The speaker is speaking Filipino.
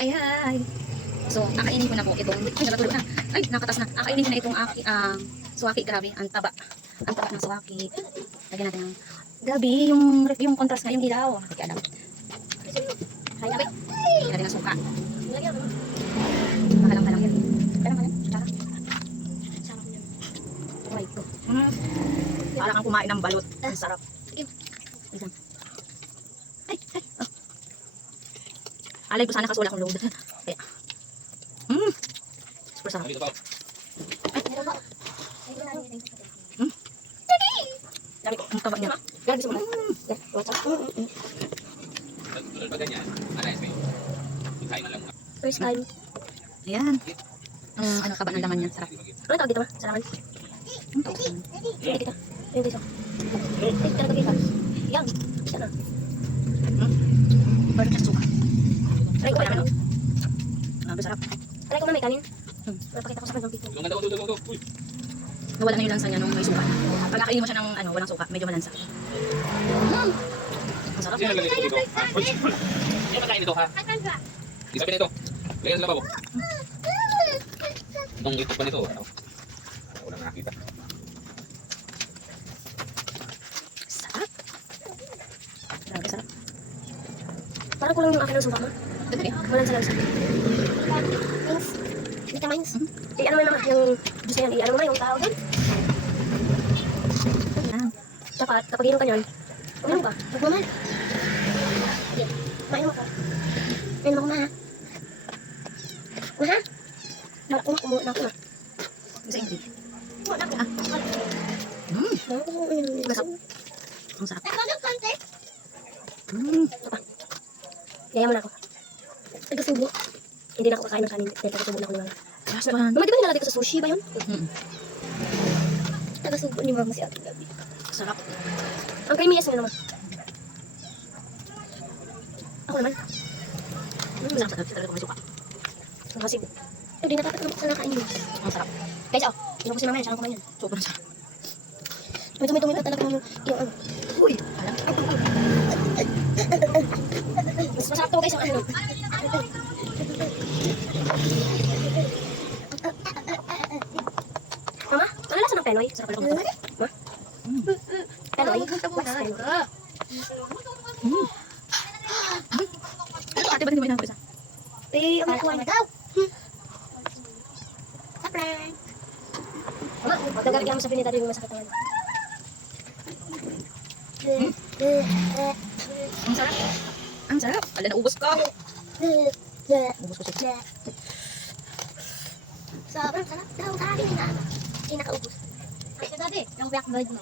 Ay, hi. So, kakainin ko na po itong, ay, natulog na. Ay, nakatas na. Kakainin ko na itong suwaki. Grabe, ang taba. Ang taba ng suwaki. Lagyan natin ng, gabi, yung contrast na yung dilaw. Hindi ka alam. Hay, gabi. Lagyan natin ng suka. Makalang ka lang yan. Kaya naman yan, tsara. Sarap yan. Aray ko. Parang kang kumain ng balot. Ang sarap. Sige. Isang. Ay, ay. Oh. Alay ko sana kaso wala akong load. Kaya. Super sarap. Ay, meron ba? Dami ko. Ang taba niya. Grabe gusto mo na. First time. Ayan. Ano taba ng laman niya. Sarap. Ano tawag dito ma? Saraman? Ang tawag dito. Hindi kita. Hindi dito. Hindi talaga kita. Yan. Kita na. Baru siya suka. Try ko pa naman. Grabe sarap. Try ko na may kanin. Napakita ko sa kanyang video. Nawala na yung lansa niya nung may suka. Pag kakainin mo siya ng walang suka, medyo malansa. Ang sarap. Sino naglalagay ito dito? Sino nagkain ito ha? Isapin ito. Lagyan sa lababo. Itong ito pa nito. Wala nakakita. Sarap. Grabe sarap. Parang kulang yung akin ng suka mo. Walang sa lansa. Vitamins. I-ano mo naman yung juice na yan. I-ano mo na yung tao doon. Tsaka kapag inom ka nyan, uminom ka. Magmamahal. Sige. Mainom ako. Mainom ako ma ha. Ma ha? Kumuha na ako na. Isa ingredient. Kumuha na ako. Masarap. Ang sarap. Gaya mo na ako. Nagkasubo. Hindi na ako kakain ng kanin. Dahil nagkasubo na ako ni mama. Yes, man. Mama, di ba nilalagay ko sa sushi ba yun? Mm-hmm. Nagkasubo ni mama si Ate Gabi. Sarap. Ang creaminess niya naman. Ako naman. Masarap sa talaga kung may suka. Ang kasi. Hindi na dapat sa nakain yun. Ang sarap. Guys, inom ko si mama yan. Siya lang kumain yan. Sobrang sarap. Tumit-tumit na talaga yung ano. Uy! Alam. Mas masarap to guys ang ano. Mama, ano lasa ng penoy? Sarap pala ito. Ma? Penoy? What's penoy? Ate, ba't hindi mo inang isa? Eh, ang kuha niya. Surprise! Mama, nagagalit lang sa pinita rin yung masakit ng ano. Ang sarap. Ang sarap. Ala, naubos ko. Ubus ko siya. Sobrang sarap daw sa akin na. Hindi nakaubos. Ay, dati, yung blackbird mo.